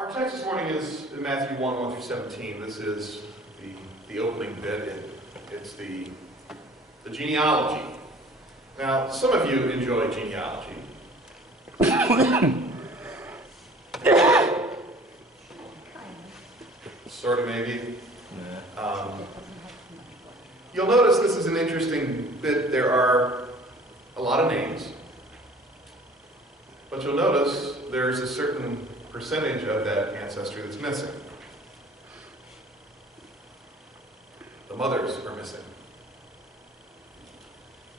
Our text this morning is in Matthew 1 through 17. This is the opening bit. It's the genealogy. Now, some of you enjoy genealogy. Sort of, maybe. You'll notice this is an interesting bit. There are a lot of names. But you'll notice there's a certain percentage of that ancestry that's missing. The mothers are missing.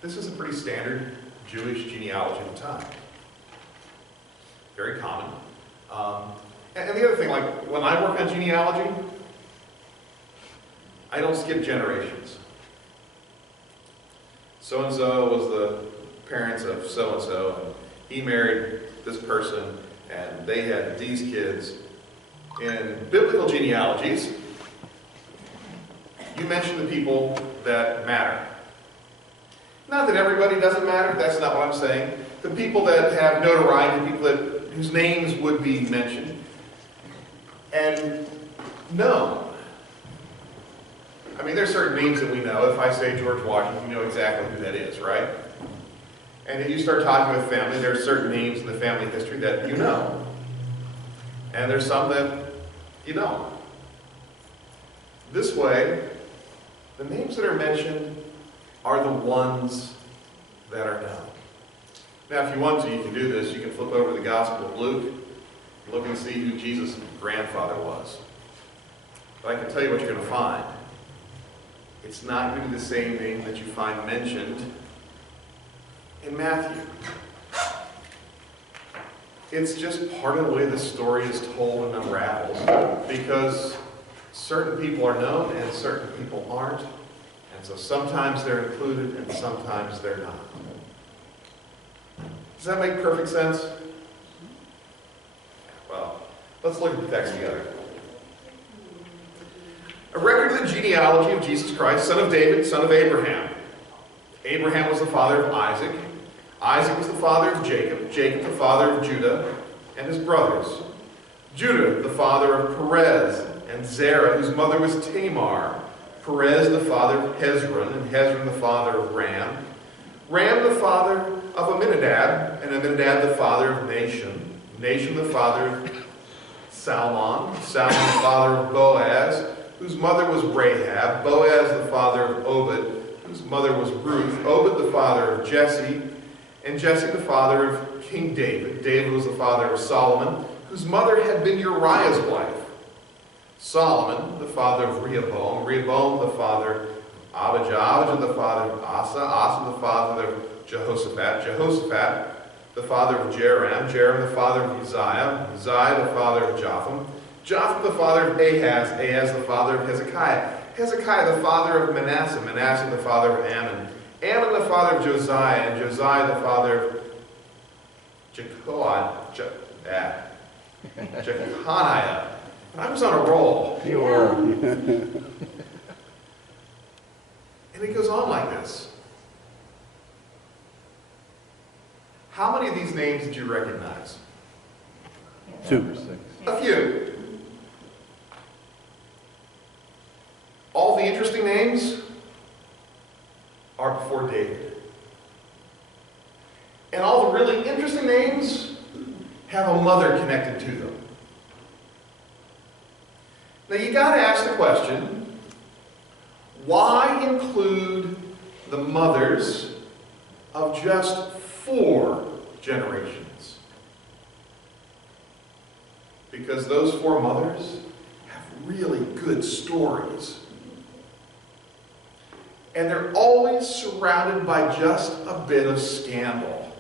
This is a pretty standard Jewish genealogy at the time. Very common. And the other thing, like when I work on genealogy, I don't skip generations. So-and-so was the parents of so-and-so, and he married this person, and they had these kids. In biblical genealogies, you mention the people that matter. Not that everybody doesn't matter, that's not what I'm saying. The people that have notoriety, the people whose names would be mentioned. And known. I mean, there's certain names that we know. If I say George Washington, you know exactly who that is, right? And if you start talking with family, there are certain names in the family history that you know. And there's some that you don't. This way, the names that are mentioned are the ones that are known. Now, if you want to, you can do this. You can flip over to the Gospel of Luke, look and see who Jesus' grandfather was. But I can tell you what you're going to find. It's not going to be the same name that you find mentioned in Matthew. It's just part of the way the story is told and unravels, because certain people are known and certain people aren't, and so sometimes they're included and sometimes they're not. Does that make perfect sense? Well, let's look at the text together. A record of the genealogy of Jesus Christ, son of David, son of Abraham. Abraham was the father of Isaac. Isaac was the father of Jacob. Jacob the father of Judah and his brothers. Judah the father of Perez and Zerah, whose mother was Tamar. Perez the father of Hezron, and Hezron the father of Ram. Ram the father of Amminadab, and Amminadab the father of Nahshon. Nahshon the father of Salmon. Salmon the father of Boaz, whose mother was Rahab. Boaz the father of Obed, whose mother was Ruth. Obed the father of Jesse, and Jesse the father of King David. David was the father of Solomon, whose mother had been Uriah's wife. Solomon the father of Rehoboam. Rehoboam the father of Abijah. Abijah the father of Asa. Asa the father of Jehoshaphat. Jehoshaphat the father of Joram. Joram the father of Uzziah. Uzziah the father of Jotham. Jotham the father of Ahaz. Ahaz the father of Hezekiah. Hezekiah the father of Manasseh. Manasseh the father of Ammon. Ammon the father of Josiah. And Josiah the father of Jeconiah. I was on a roll. You were. And it goes on like this. How many of these names did you recognize? 2. A few. All the interesting names are before David. And all the really interesting names have a mother connected to them. Now you got to ask the question, why include the mothers of just 4 generations? Because those 4 mothers have really good stories. And they're always surrounded by just a bit of scandal.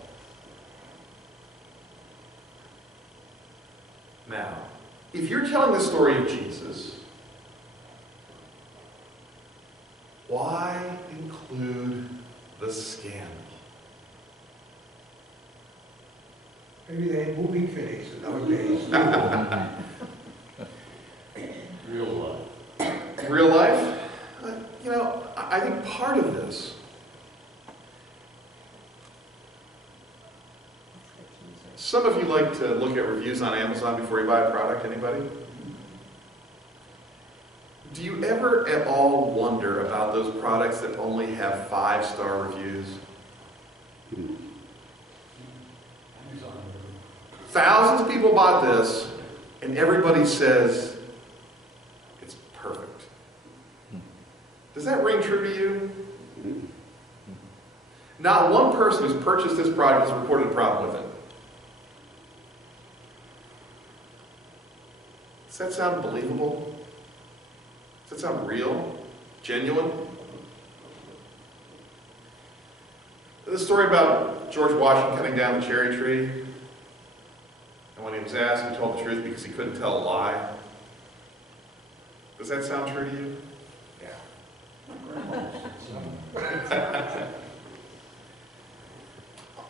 Now, if you're telling the story of Jesus, why include the scandal? Maybe they had movie critics nowadays. Real life. Real life? I think part of this Some of you like to look at reviews on Amazon before you buy a product. Anybody? Do you ever at all wonder about those products that only have 5-star reviews? Thousands of people bought this, and everybody says it's perfect. Does that ring true to you? Not one person who's purchased this product has reported a problem with it. Does that sound believable? Does that sound real? Genuine? The story about George Washington cutting down the cherry tree, and when he was asked, he told the truth because he couldn't tell a lie. Does that sound true to you? Yeah.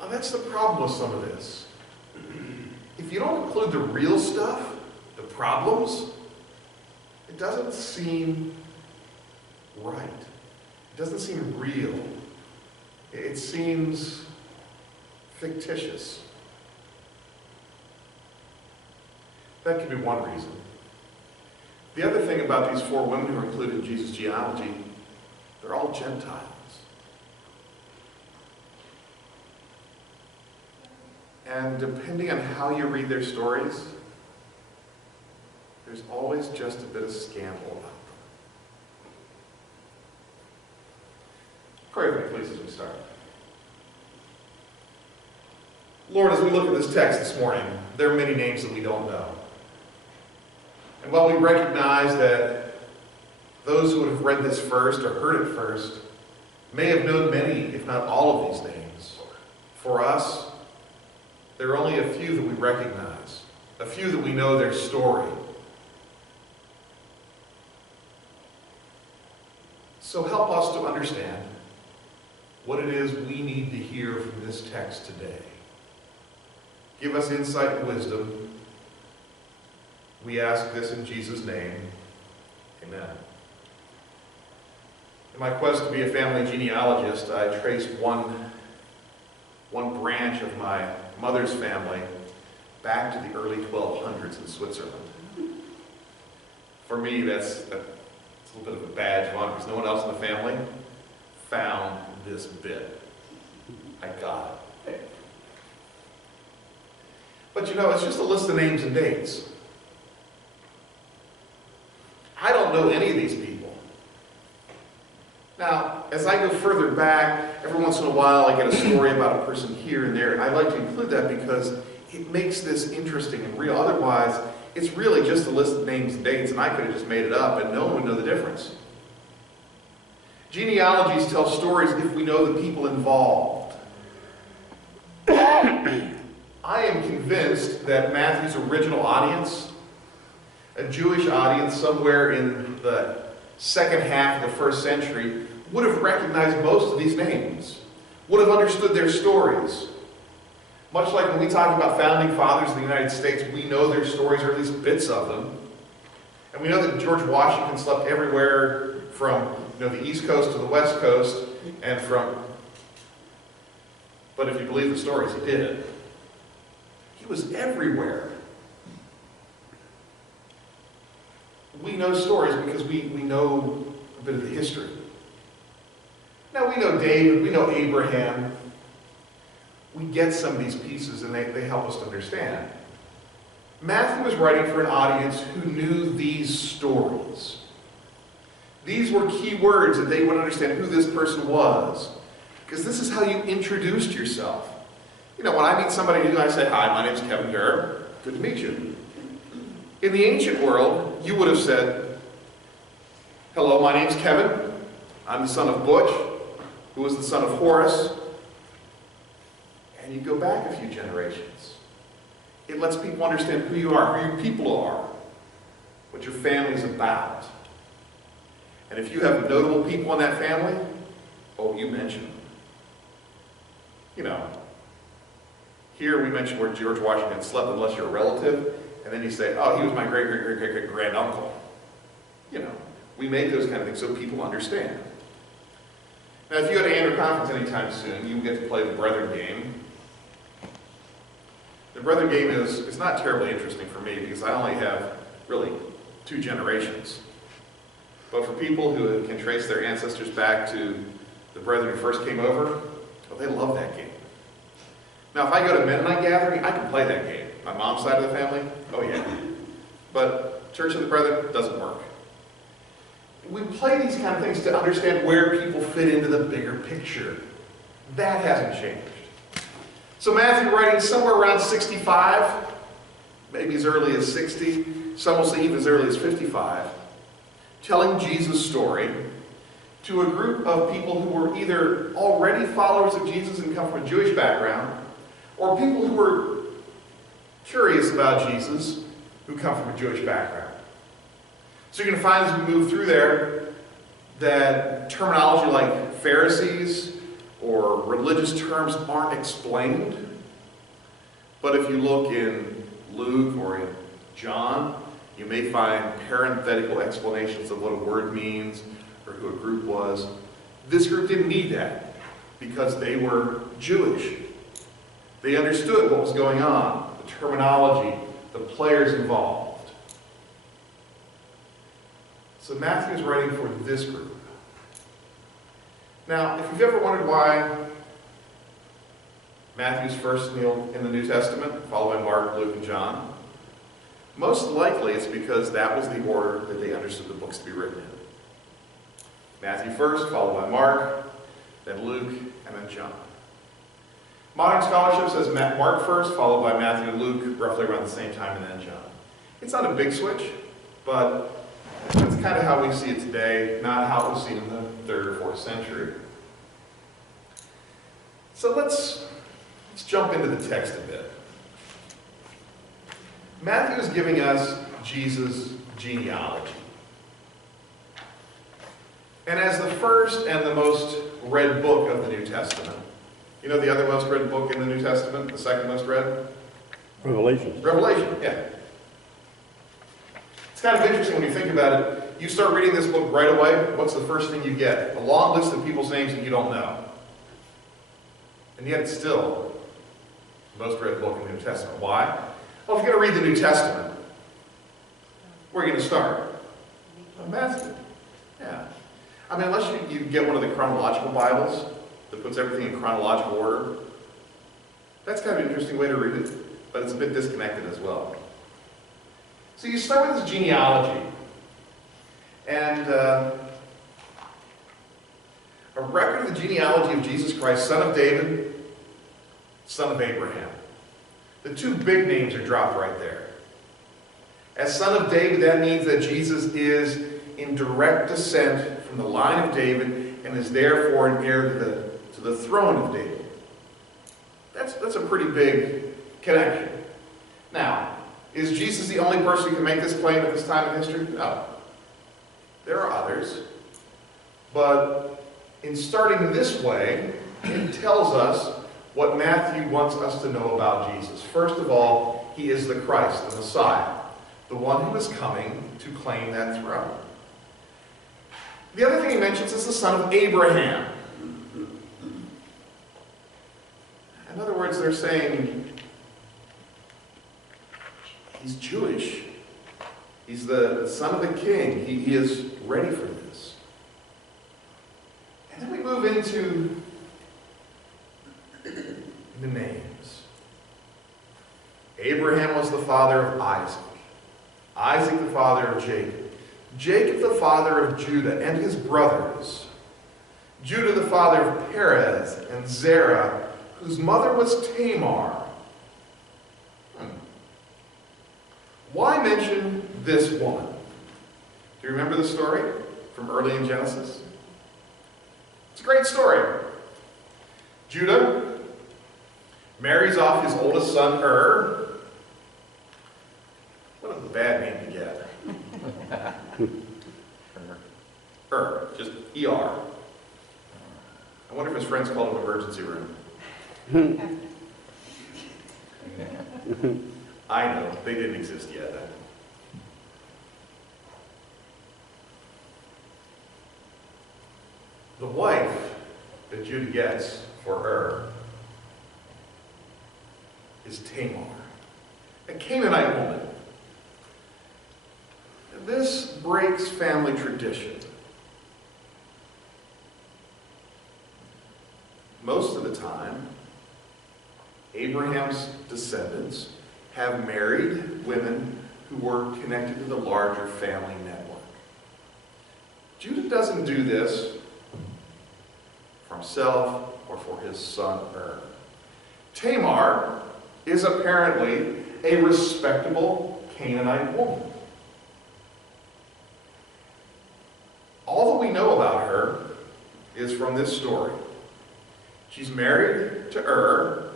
That's the problem with some of this. If you don't include the real stuff, the problems, it doesn't seem right. It doesn't seem real. It seems fictitious. That could be one reason. The other thing about these 4 women who are included in Jesus' genealogy, they're all Gentiles. And depending on how you read their stories, there's always just a bit of scandal about them. Pray with me, please, as we start. Lord, as we look at this text this morning, there are many names that we don't know. And while we recognize that those who would have read this first or heard it first may have known many, if not all of these names, for us, there are only a few that we recognize, a few that we know their story. So help us to understand what it is we need to hear from this text today. Give us insight and wisdom. We ask this in Jesus' name. Amen. In my quest to be a family genealogist, I traced one branch of my mother's family back to the early 1200s in Switzerland. For me, it's a little bit of a badge of honor because no one else in the family found this bit. I got it. But you know, it's just a list of names and dates. I don't know any of these people. Now, as I go further back, every once in a while I get a story about a person here and there, and I like to include that because it makes this interesting and real. Otherwise, it's really just a list of names and dates, and I could have just made it up, and no one would know the difference. Genealogies tell stories if we know the people involved. I am convinced that Matthew's original audience, a Jewish audience somewhere in the second half of the first century, would have recognized most of these names, would have understood their stories. Much like when we talk about founding fathers of the United States, we know their stories, or at least bits of them. And we know that George Washington slept everywhere from the East Coast to the West Coast, but if you believe the stories, he did. He was everywhere. We know stories because we know a bit of the history. Now we know David, we know Abraham. We get some of these pieces and they help us to understand. Matthew was writing for an audience who knew these stories. These were key words that they would understand who this person was. Because this is how you introduced yourself. When I meet somebody new, I say, "Hi, my name is Kevin Derr. Good to meet you." In the ancient world, you would have said, "Hello, my name's Kevin. I'm the son of Butch, who was the son of Horace." And you go back a few generations. It lets people understand who you are, who your people are, what your family's about. And if you have notable people in that family, you mention them. Here we mention where George Washington slept unless you're a relative, and then you say, he was my great-great-great-great-great-granduncle. We make those kind of things so people understand. Now, if you go to Andrew Conference anytime soon, you get to play the Brethren game. The The brother game is not terribly interesting for me because I only have really 2 generations. But for people who can trace their ancestors back to the brethren who first came over, well, they love that game. Now, if I go to Mennonite gathering, I can play that game. My mom's side of the family, oh yeah. But Church of the Brethren doesn't work. We play these kind of things to understand where people fit into the bigger picture. That hasn't changed. So Matthew writing somewhere around 65, maybe as early as 60, some will say even as early as 55, telling Jesus' story to a group of people who were either already followers of Jesus and come from a Jewish background, or people who were curious about Jesus who come from a Jewish background. So you're going to find as we move through there that terminology like Pharisees or religious terms aren't explained. But if you look in Luke or in John, you may find parenthetical explanations of what a word means or who a group was. This group didn't need that because they were Jewish. They understood what was going on, the terminology, the players involved. So Matthew is writing for this group. Now, if you've ever wondered why Matthew's first in the New Testament, followed by Mark, Luke, and John, most likely it's because that was the order that they understood the books to be written in. Matthew first, followed by Mark, then Luke, and then John. Modern scholarship says Mark first, followed by Matthew and Luke, roughly around the same time, and then John. It's not a big switch, but that's kind of how we see it today, not how it was seen in the 3rd or 4th century. So let's jump into the text a bit. Matthew is giving us Jesus' genealogy. And as the first and the most read book of the New Testament, you know the other most read book in the New Testament, the second most read? Revelation. Revelation, yeah. It's kind of interesting when you think about it. You start reading this book right away, what's the first thing you get? A long list of people's names that you don't know. And yet it's still the most read book in the New Testament. Why? Well, if you're going to read the New Testament, where are you going to start? Matthew. Yeah. I mean, unless you get one of the chronological Bibles that puts everything in chronological order, that's kind of an interesting way to read it, but it's a bit disconnected as well. So you start with this genealogy, and a record of the genealogy of Jesus Christ, son of David, son of Abraham. The 2 big names are dropped right there. As son of David, that means that Jesus is in direct descent from the line of David and is therefore an heir to the throne of David. That's a pretty big connection. Now, is Jesus the only person who can make this claim at this time in history? No. There are others. But in starting this way, it tells us what Matthew wants us to know about Jesus. First of all, he is the Christ, the Messiah, the one who is coming to claim that throne. The other thing he mentions is the son of Abraham. In other words, they're saying he's Jewish. He's the son of the king. He is ready for this. And then we move into the names. Abraham was the father of Isaac. Isaac the father of Jacob. Jacob the father of Judah and his brothers. Judah the father of Perez and Zerah, whose mother was Tamar. Why mention this woman? Do you remember the story from early in Genesis? It's a great story. Judah marries off his oldest son, What a bad name to get. Just E-R. I wonder if his friends called him emergency room. I know, they didn't exist yet. The wife that Judah gets for is Tamar. Canaanite woman. This breaks family tradition. Most of the time, Abraham's descendants have married women who were connected to the larger family network. Judah doesn't do this for himself or for his son Derr. Tamar is apparently a respectable Canaanite woman. All that we know about her is from this story. She's married to Derr,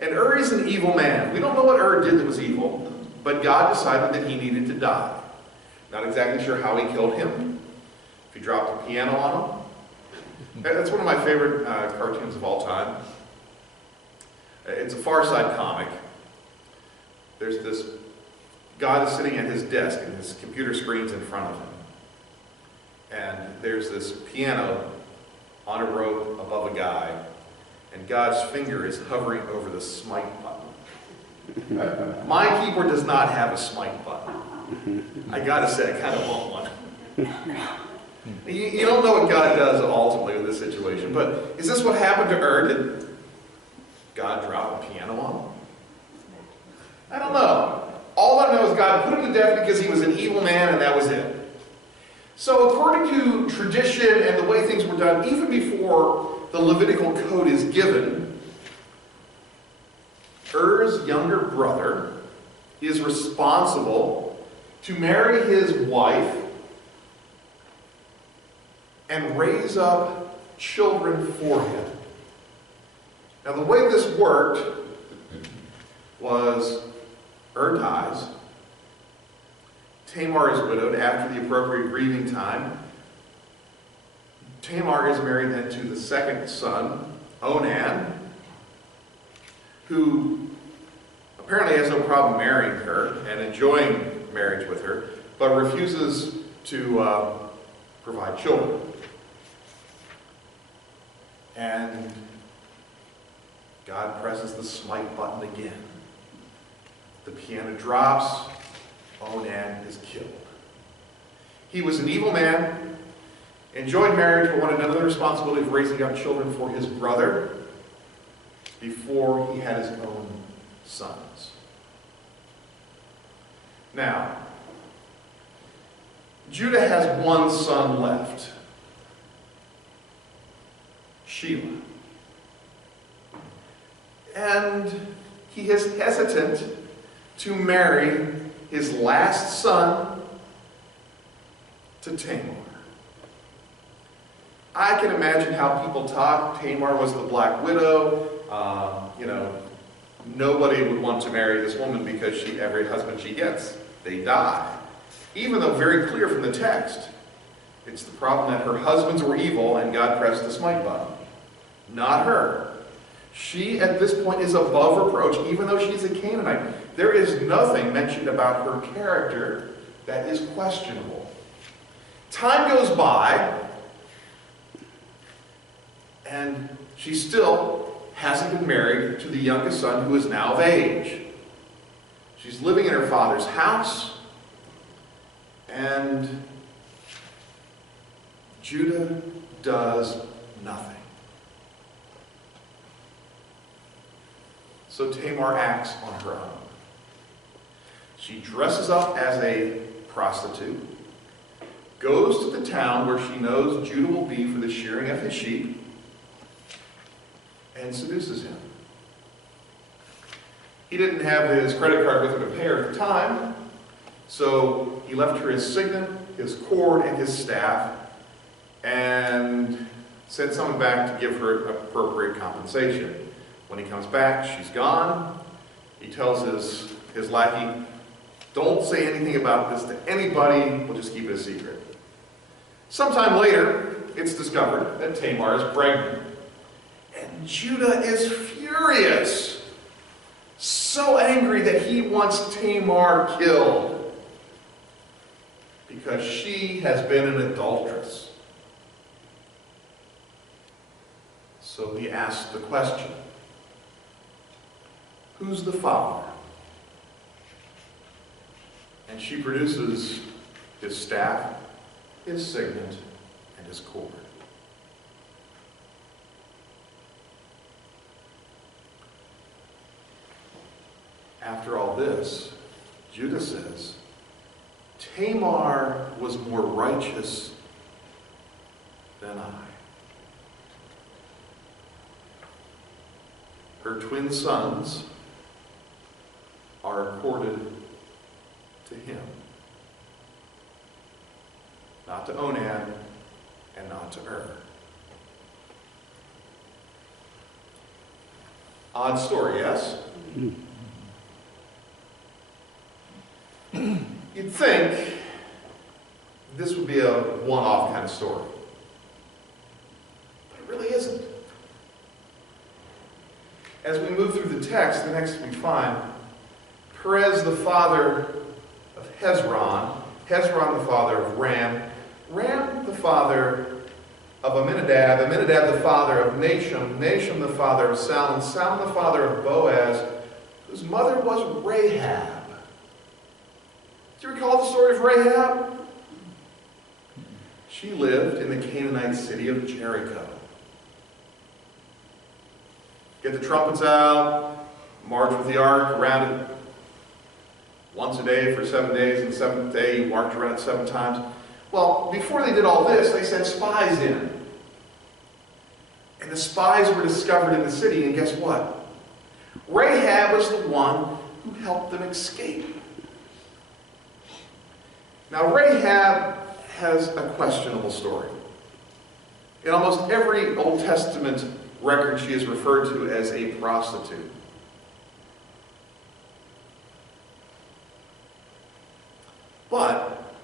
and Derr is an evil man. We don't know what Derr did that was evil, but God decided that he needed to die. Not exactly sure how he killed him. If he dropped a piano on him. That's one of my favorite cartoons of all time. It's a Far Side comic. There's this God is sitting at his desk and his computer screen's in front of him. And there's this piano on a rope above a guy, and God's finger is hovering over the smite button. My keyboard does not have a smite button. I gotta say, I kind of want one. You don't know what God does ultimately with this situation, but is this what happened to Derr? Did God drop a piano on him? I don't know. All I know is God put him to death because he was an evil man, and that was it. So according to tradition and the way things were done, even before the Levitical code is given, Der's younger brother is responsible to marry his wife and raise up children for him. Now the way this worked was Derr dies. Tamar is widowed after the appropriate grieving time. Tamar is married then to the second son, Onan, who apparently has no problem marrying her and enjoying marriage with her, but refuses to provide children. And God presses the smite button again. The piano drops. Onan is killed. He was an evil man, enjoyed marriage, but wanted another responsibility of raising up children for his brother before he had his own sons. Now, Judah has one son left, Shelah. And he is hesitant to marry his last son to Tamar. I can imagine how people talk. Tamar was the black widow. Nobody would want to marry this woman because every husband she gets, they die. Even though very clear from the text, it's the problem that her husbands were evil and God pressed the smite button. Not her. She, at this point, is above reproach, even though she's a Canaanite. There is nothing mentioned about her character that is questionable. Time goes by, and she still hasn't been married to the youngest son, who is now of age. She's living in her father's house, and Judah does nothing. So Tamar acts on her own. She dresses up as a prostitute, goes to the town where she knows Judah will be for the shearing of his sheep, and seduces him. He didn't have his credit card with him to pay her at the time, so he left her his signet, his cord, and his staff, and sent someone back to give her appropriate compensation. When he comes back, she's gone. He tells his lackey, don't say anything about this to anybody, we'll just keep it a secret. Sometime later, it's discovered that Tamar is pregnant. And Judah is furious. So angry that he wants Tamar killed. Because she has been an adulteress. So he asks the question, who's the father? And she produces his staff, his signet, and his cord. After all this, Judah says, Tamar was more righteous than I. Her twin sons are accorded to him, not to Onan and not to Derr. Odd story, yes? You'd think this would be a one-off kind of story, but it really isn't. As we move through the text, the next we find Perez, the father of Hezron, Hezron the father of Ram, Ram the father of Amminadab, Amminadab the father of Nahshon, Nahshon the father of Salmon, Salmon the father of Boaz, whose mother was Rahab. Do you recall the story of Rahab? She lived in the Canaanite city of Jericho. Get the trumpets out, march with the ark around it once a day for 7 days, and the seventh day you marched around it 7 times. Well, before they did all this, they sent spies in. And the spies were discovered in the city, and guess what? Rahab was the one who helped them escape. Now, Rahab has a questionable story. In almost every Old Testament record, she is referred to as a prostitute. But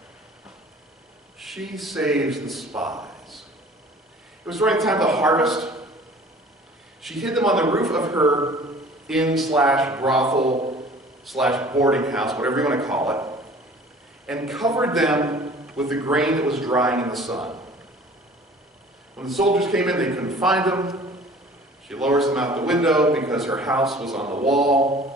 she saves the spies. It was during the time of the harvest. She hid them on the roof of her inn/brothel/boarding house, whatever you want to call it, and covered them with the grain that was drying in the sun. When the soldiers came in, they couldn't find them. She lowers them out the window because her house was on the wall.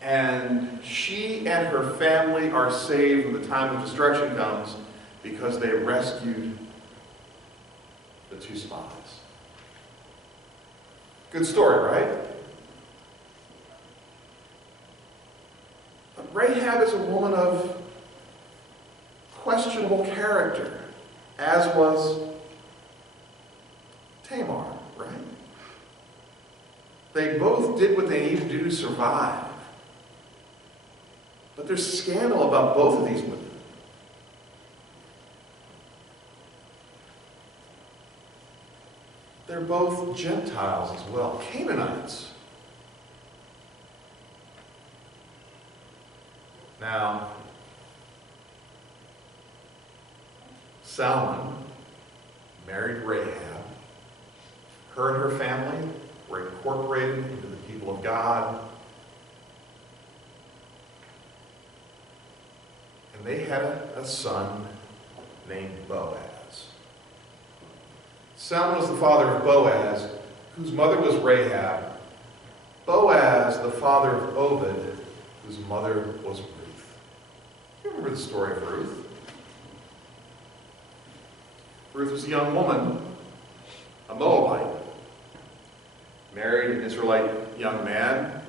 And she and her family are saved when the time of destruction comes because they rescued the 2 spies. Good story, right? But Rahab is a woman of questionable character, as was Tamar, right? They both did what they needed to do to survive. But there's scandal about both of these women. They're both Gentiles as well, Canaanites. Now, Salmon married Rahab. Her and her family were incorporated into the people of God. And they had a son named Boaz. Salmon was the father of Boaz, whose mother was Rahab. Boaz, the father of Obed, whose mother was Ruth. You remember the story of Ruth? Ruth was a young woman, a Moabite, married an Israelite young man.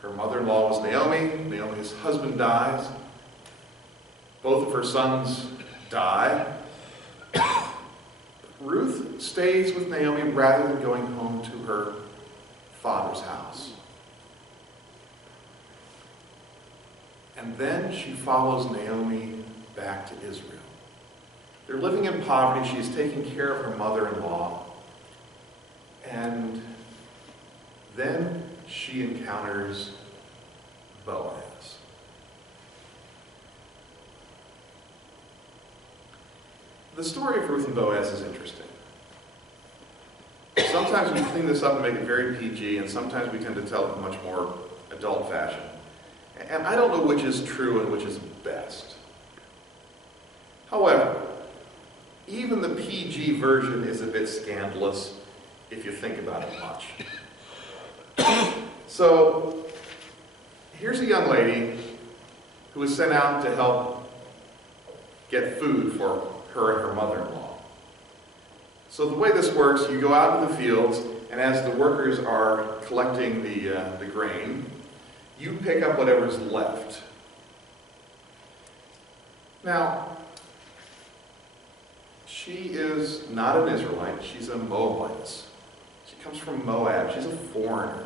Her mother-in-law was Naomi. Naomi's husband dies. Both of her sons die. Ruth stays with Naomi rather than going home to her father's house. And then she follows Naomi back to Israel. They're living in poverty. She's taking care of her mother-in-law. And then she encounters Boaz. The story of Ruth and Boaz is interesting. Sometimes we clean this up and make it very PG, and sometimes we tend to tell it in a much more adult fashion. And I don't know which is true and which is best. However, even the PG version is a bit scandalous if you think about it much. So, here's a young lady who was sent out to help get food for her and her mother-in-law. So the way this works, you go out in the fields, and as the workers are collecting the grain, you pick up whatever's left. Now, she is not an Israelite, she's a Moabite. She comes from Moab, she's a foreigner.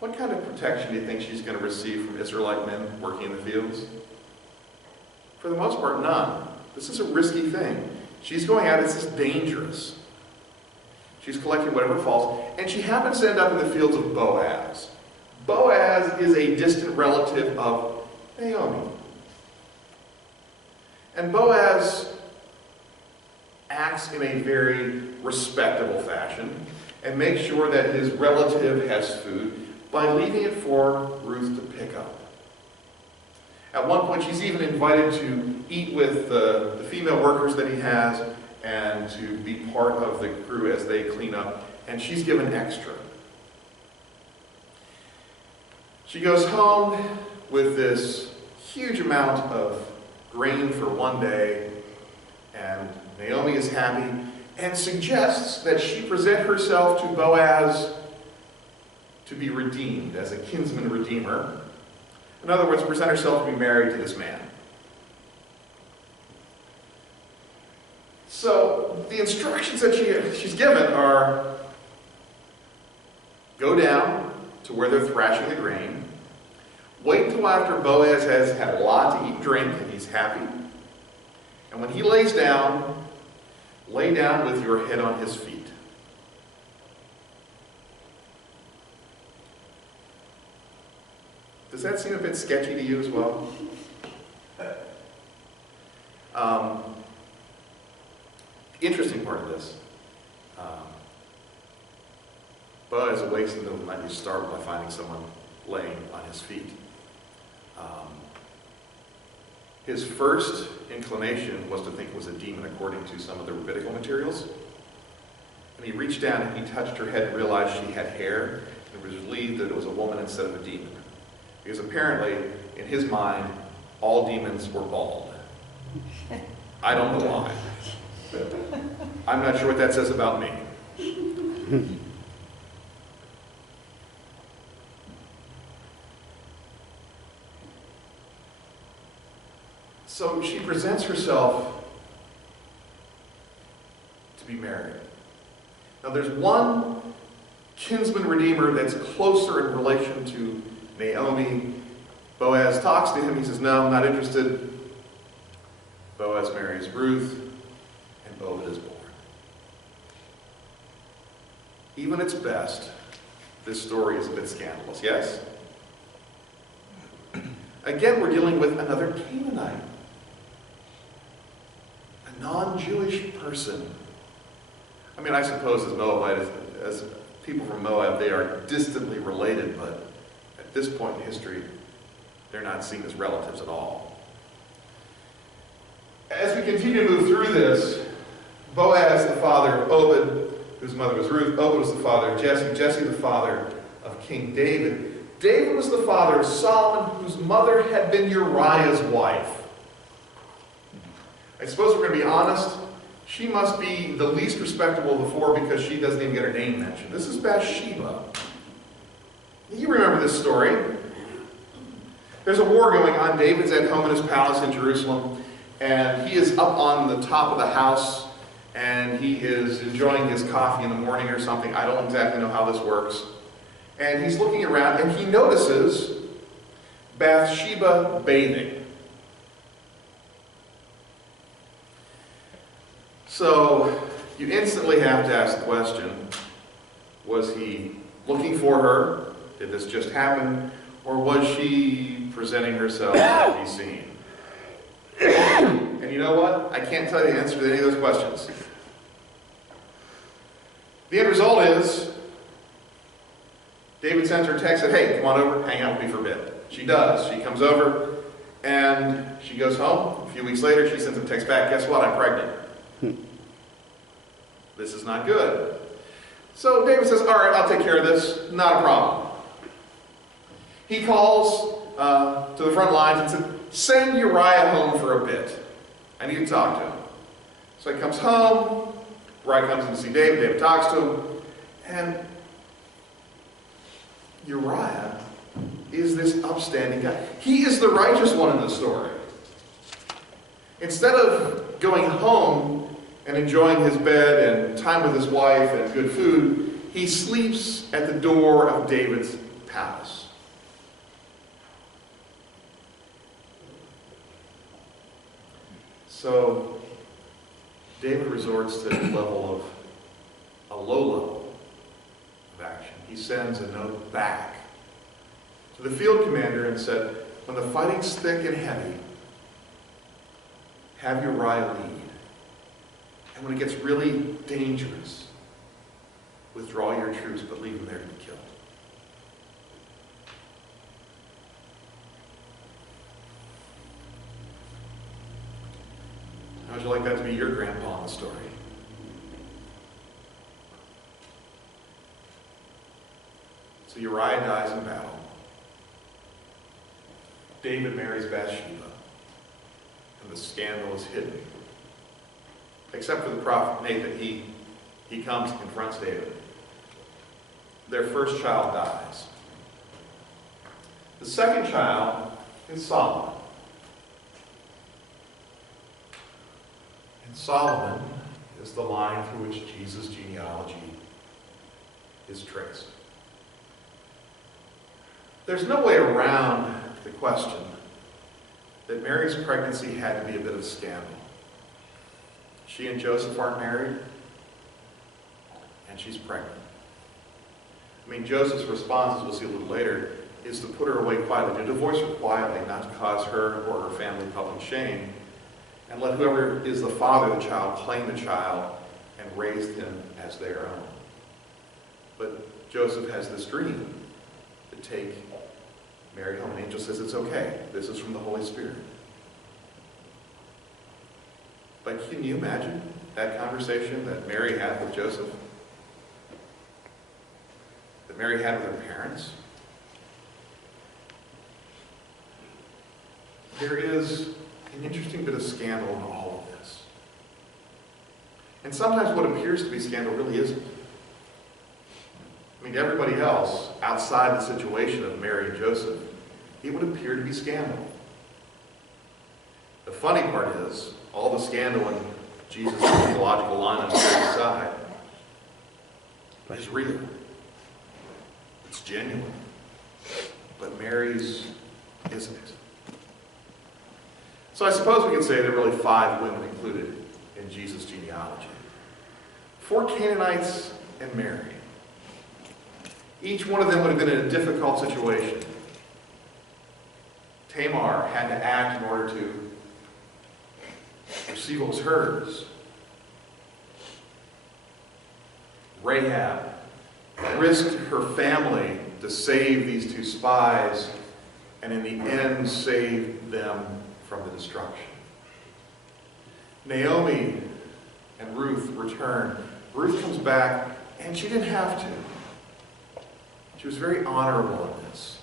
What kind of protection do you think she's going to receive from Israelite men working in the fields? For the most part, none. This is a risky thing. She's going out, this is dangerous. She's collecting whatever falls, and she happens to end up in the fields of Boaz. Boaz is a distant relative of Naomi. And Boaz acts in a very respectable fashion and makes sure that his relative has food by leaving it for Ruth to pick up. At one point, she's even invited to eat with the female workers that he has and to be part of the crew as they clean up, and she's given extra. She goes home with this huge amount of grain for one day, and Naomi is happy and suggests that she present herself to Boaz to be redeemed as a kinsman redeemer. In other words, present herself to be married to this man. So the instructions that she's given are, go down to where they're thrashing the grain, wait until after Boaz has had a lot to eat and drink and he's happy, and when he lays down, lay down with your head on his feet. Does that seem a bit sketchy to you as well? The interesting part of this, Boaz awakes in the middle of the night. He's startled by finding someone laying on his feet. His first inclination was to think it was a demon according to some of the rabbinical materials. And he reached down and he touched her head and realized she had hair and was relieved that it was a woman instead of a demon. Because apparently, in his mind, all demons were bald. I don't know why. I'm not sure what that says about me. So she presents herself to be married. Now there's one kinsman redeemer that's closer in relation to Naomi. Boaz talks to him. He says, no, I'm not interested. Boaz marries Ruth, and Obed is born. Even at its best, this story is a bit scandalous, yes? Again, we're dealing with another Canaanite. A non-Jewish person. I mean, I suppose as Moabite, as people from Moab, they are distantly related, but at this point in history, they're not seen as relatives at all. As we continue to move through this, Boaz, the father of Obed, whose mother was Ruth, Obed was the father of Jesse, Jesse the father of King David. David was the father of Solomon, whose mother had been Uriah's wife. I suppose we're going to be honest, she must be the least respectable of the four because she doesn't even get her name mentioned. This is Bathsheba. You remember this story. There's a war going on. David's at home in his palace in Jerusalem, and he is up on the top of the house, and he is enjoying his coffee in the morning or something. I don't exactly know how this works. And he's looking around, and he notices Bathsheba bathing. So you instantly have to ask the question, was he looking for her? Did this just happen? Or was she presenting herself to be seen? And you know what? I can't tell you the answer to any of those questions. The end result is, David sends her a text, said, hey, come on over, hang out with me for a bit. She does. She comes over, and she goes home. A few weeks later, she sends a text back, guess what? I'm pregnant. This is not good. So David says, all right, I'll take care of this. Not a problem. He calls to the front lines and said, send Uriah home for a bit. I need to talk to him. So he comes home. Uriah comes in to see David. David talks to him. And Uriah is this upstanding guy. He is the righteous one in the story. Instead of going home and enjoying his bed and time with his wife and good food, he sleeps at the door of David's palace. So David resorts to the level of a low level of action. He sends a note back to the field commander and said, when the fighting's thick and heavy, have Uriah lead. And when it gets really dangerous, withdraw your troops, but leave them there to be killed. How would you like that to be your grandpa in the story? So Uriah dies in battle. David marries Bathsheba, and the scandal is hidden. Except for the prophet Nathan, he comes and confronts David. Their first child dies. The second child is Solomon. And Solomon is the line through which Jesus' genealogy is traced. There's no way around the question that Mary's pregnancy had to be a bit of a scandal. She and Joseph aren't married, and she's pregnant. I mean, Joseph's response, as we'll see a little later, is to put her away quietly, to divorce her quietly, not to cause her or her family public shame, and let whoever is the father of the child claim the child and raise him as their own. But Joseph has this dream to take Mary home. An angel says it's okay. This is from the Holy Spirit. But can you imagine that conversation that Mary had with Joseph? That Mary had with her parents? There is an interesting bit of scandal in all of this. And sometimes what appears to be scandal really isn't. I mean, to everybody else, outside the situation of Mary and Joseph, it would appear to be scandal. The funny part is, all the scandal in Jesus' theological line on the other side is real. It's genuine. But Mary's isn't. So I suppose we could say there are really 5 women included in Jesus' genealogy. 4 Canaanites and Mary. Each one of them would have been in a difficult situation. Tamar had to act in order to receive what was hers. Rahab risked her family to save these 2 spies, and in the end saved them from the destruction. Naomi and Ruth return. Ruth comes back, and she didn't have to. She was very honorable in this.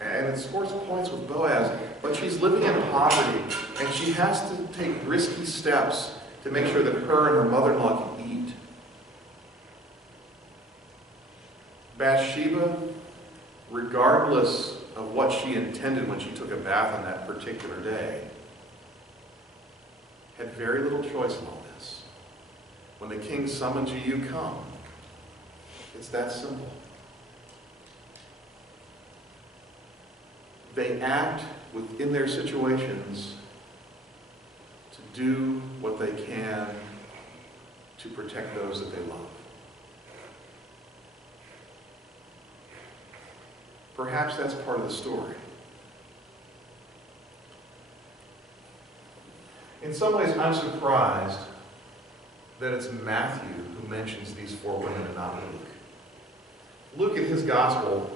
And it scores points with Boaz, but she's living in poverty, and she has to take risky steps to make sure that her and her mother-in-law can eat. Bathsheba, regardless of what she intended when she took a bath on that particular day, had very little choice in all this. When the king summons you, you come. It's that simple. They act within their situations to do what they can to protect those that they love. Perhaps that's part of the story. In some ways, I'm surprised that it's Matthew who mentions these 4 women and not Luke. Luke in his gospel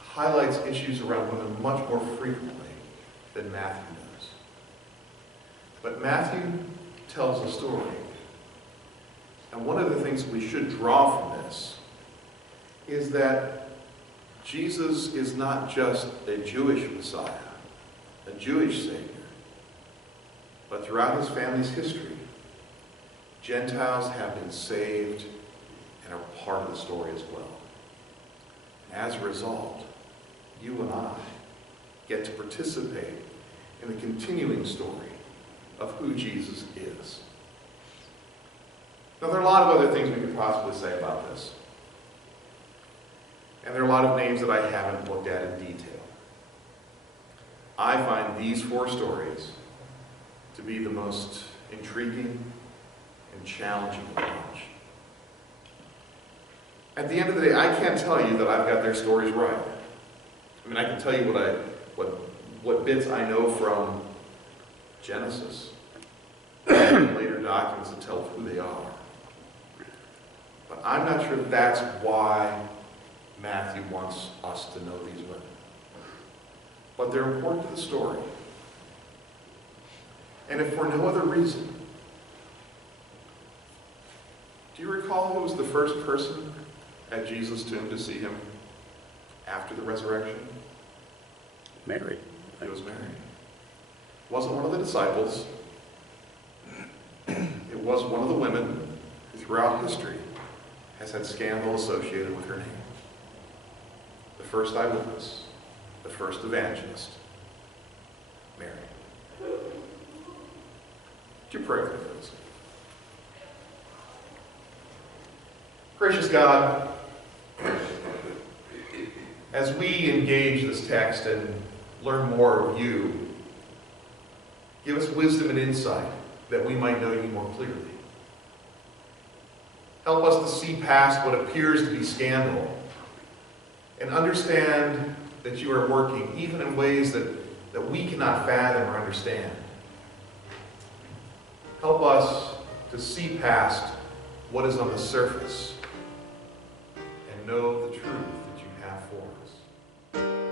highlights issues around women much more frequently than Matthew does. But Matthew tells a story. And one of the things we should draw from this is that Jesus is not just a Jewish Messiah, a Jewish Savior, but throughout his family's history, Gentiles have been saved and are part of the story as well. As a result, you and I get to participate in the continuing story of who Jesus is. Now, there are a lot of other things we could possibly say about this. And there are a lot of names that I haven't looked at in detail. I find these 4 stories to be the most intriguing and challenging to watch. At the end of the day, I can't tell you that I've got their stories right. I mean, I can tell you what bits I know from Genesis, and later documents that tell who they are. But I'm not sure that's why Matthew wants us to know these women. But they're important to the story. And if for no other reason, do you recall who was the first person at Jesus' tomb to see him after the resurrection? Mary. It was Mary. It wasn't one of the disciples. It was one of the women who throughout history has had scandal associated with her name. The first eyewitness, the first evangelist, Mary. Would you pray with us? Gracious God, as we engage this text and learn more of you, give us wisdom and insight that we might know you more clearly. Help us to see past what appears to be scandal and understand that you are working even in ways that we cannot fathom or understand. Help us to see past what is on the surface and know the truth that you have for us.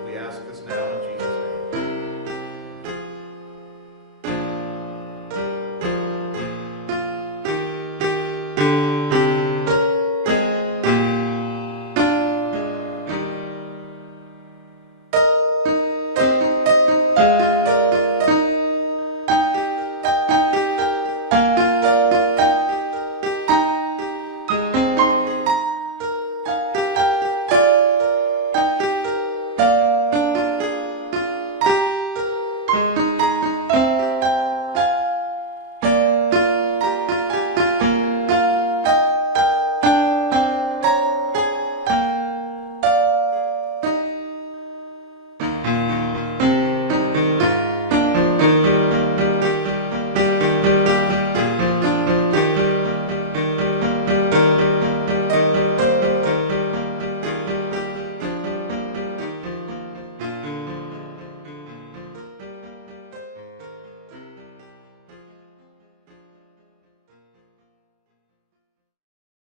We ask this now in Jesus' name.